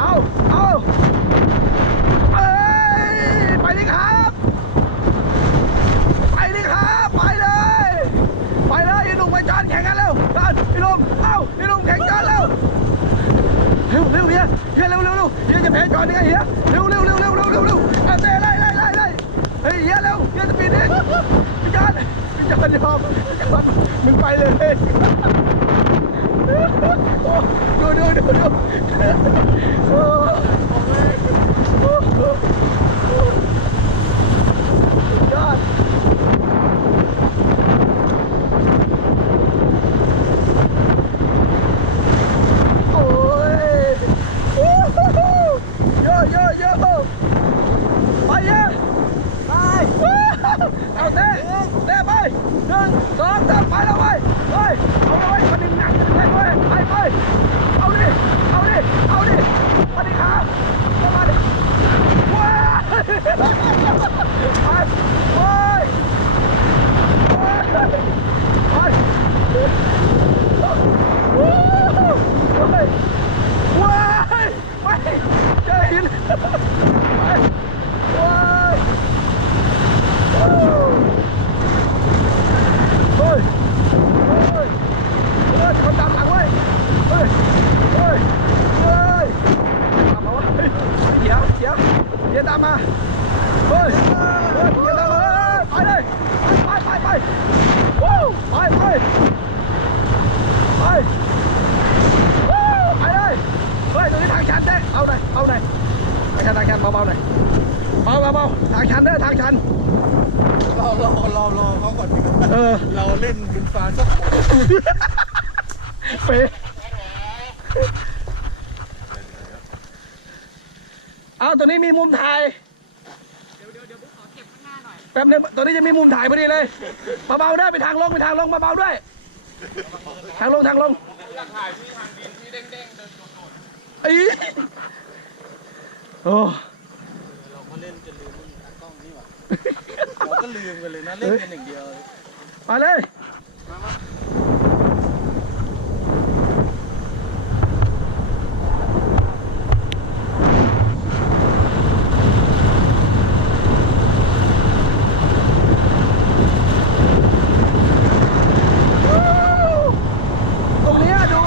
เอาเอาเอ้ยไปดิครับ ไปดิครับ ไปเลย ไปเลยพี่หนุ่มไปจอดแข่งกันเร็วจอดพี่หนุ่มเอ้าพี่หนุ่มแข่งจอดเร็ว เร็วเร็วเฮียเฮียเร็วเร็วเร็วเฮียจะแพ้จอดยังไงเฮียเร็วเร็วเร็วเร็วเร็วเร็วเร็วเอาเตะไล่ไล่ไล่ไล่เฮ้ยเฮียเร็วเฮียจะปีนดิพี่จอดพี่จอดยอมพี่จอดมึงไปเลยโอ้ดูดูดูดูโอ้โอ้โอ้สุดยอด โอ้ยวู้ฮู้ฮู้โยโยโยไปเยอะไปวู้เอาเต้เต้ไปหนึ่งสองสามไปแล้วเว้ยเฮ้ยเอาเลยเว้ยมันหนักไปเว้ยไปไปเอาดิเอาดิเอาดิมาดิครับเข้ามาดิว้าไปไปไปไปวู้ไป ว้ายไปเจอหินไปว้ายโอ้เฮ้ยเฮ้ยเฮ้ยเขาตามหลังเว้ยเฮ้ยเฮ้ยเฮ้ยตามมาเว้ยเดี๋ยวเดี๋ยวเดี๋ยวตามมาเฮ้ยเฮ้ยเดี๋ยวตามมาไปเลยไปไปไปวู้ ไปไปไปวู้ไปเลยเฮ้ยตรงนี้ทางชันได้เอาหน่อยเอาหน่อยทางชันทางชันเบาๆหน่อยเบาเบาทางชันเด้อทางชันรอรอรอรอเขาก่อนเออเราเล่นบินฟ้าสักเป๊ะเอาตัวนี้มีมุมถ่าย แป๊บนึงตัวนี้จะมีมุมถ่ายพอดีเลยเบาๆได้ไปทางลงไปทางลงเบาๆด้วย ทางลงทางลงถ่ายที่ทางดินที่เด้งๆเดินโดดโอ้เราก็เล่นจนลืมตากล้องนี่หว่าเราก็ลืมกันเลยนะเล่นกันอย่างเดียวไปเลย ตรงเนี้ยดู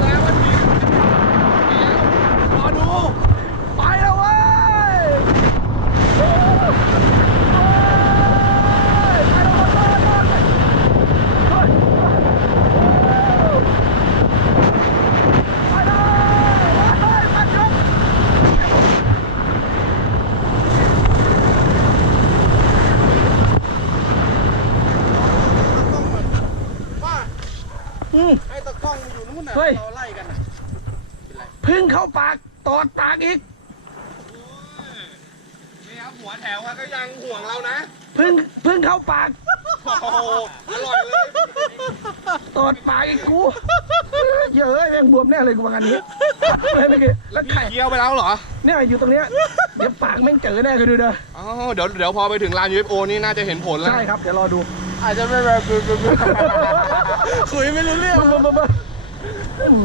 แล้ววันนี้รอดู ไปแล้วเว้ยโอ้ยไปแล้วเว้ยรอดเฮ้ยไปเลยเฮ้ยปัดยก ว่า อืมไอ้ตะกล้องอยู่นู้นน่ะเฮ้ย เราไล่กันน่ะพึ่งเข้าปากตอดปากอีกนี่ครับหัวแถวครับก็ยังห่วงเรานะ พึ่งพึ่งเข้าปากโอ้โหอร่อยเลยตอดปากอีกกูเยอะเอ้ยแม่งบวมแน่เลยกูว่างานนี้เลยเมื่อกี้แล้วไข่เคี้ยวไปแล้วเหรอ เนี่ยอยู่ตรงเนี้ยเดี๋ยวปากแม่งเจอแน่คือดูเด้อ อ๋อ เดี๋ยวเดี๋ยวพอไปถึงลาน UFO นี่น่าจะเห็นผลแล้ว ใช่ครับ เดี๋ยวรอดู อาจจะไม่แบบคุยไม่รู้เรื่องบึ้มบึ้มบึ้มบึ้ม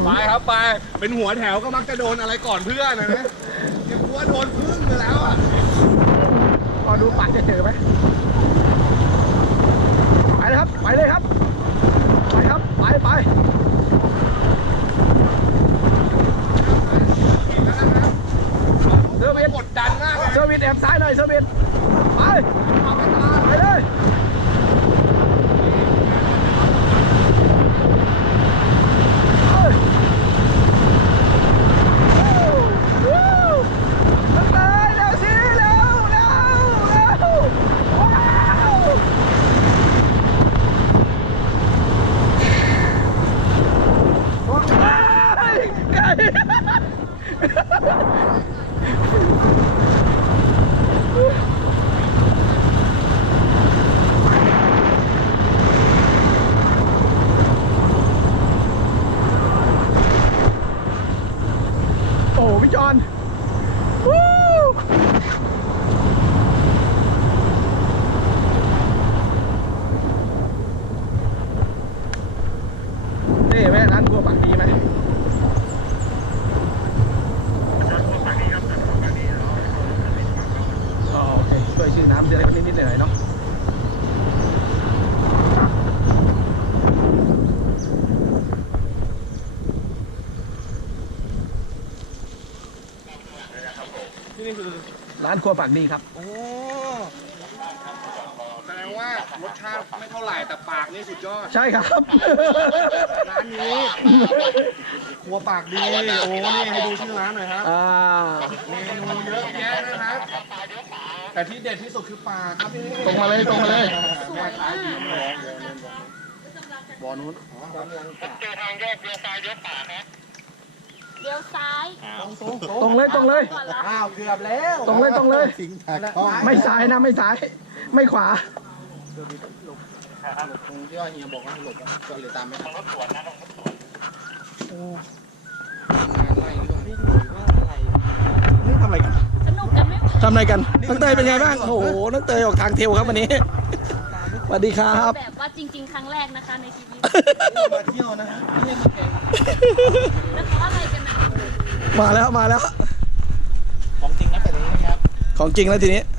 ไปครับไป เป็นหัวแถวก็มักจะโดนอะไรก่อนเพื่อนนะนะยังกลัวโดนพึ่งไปแล้วอะรอดูปากจะเจอไหมไปเลยครับ ไปเลยครับ ไปครับ ไปไป โอ้พี่จอน ร้านครัวปากดีครับ โอ้แสดงว่ารสชาติไม่เท่าไหร่แต่ปากนี่สุดยอด ใช่ครับ ร้านนี้ครัวปากดี โอ้นี่ให้ดูชื่อร้านหน่อยครับ อ่าเมนูเยอะแยะนะครับ แต่ที่เด็ดที่สุดคือปลาครับพี่ตรงมาเลยตรงมาเลยแม่ขายดีมากบ่อนู้นเลี้ยวซ้าย ตรงเลยตรงเลย ก่อนละอ้าวเกือบแล้วตรงเลยตรงเลย สิงตากล้องไม่ซ้ายนะไม่ซ้าย ไม่ขวา ตรงที่ว่าเฮียบอกว่าให้หลบอะก็เลยตามไม่ทันรถสวนนะรถสวนโอ้งานไล่หรือเปล่าไม่รู้ว่าอะไรนี่ทำอะไรกันสนุกกันไหมทำอะไรกันน้องเตยเป็นไงบ้างโอ้โหน้องเตยออกทางเทลครับวันนี้สวัสดีครับ แบบว่าจริง ๆ ครั้งแรกนะคะในชีวิตมาเที่ยวนะไม่ได้มาแข่งแล้วเขาอะไรกันนะ มาแล้วมาแล้ว ของจริงนะแต่นี้นะครับ ของจริงแล้วทีนี้เ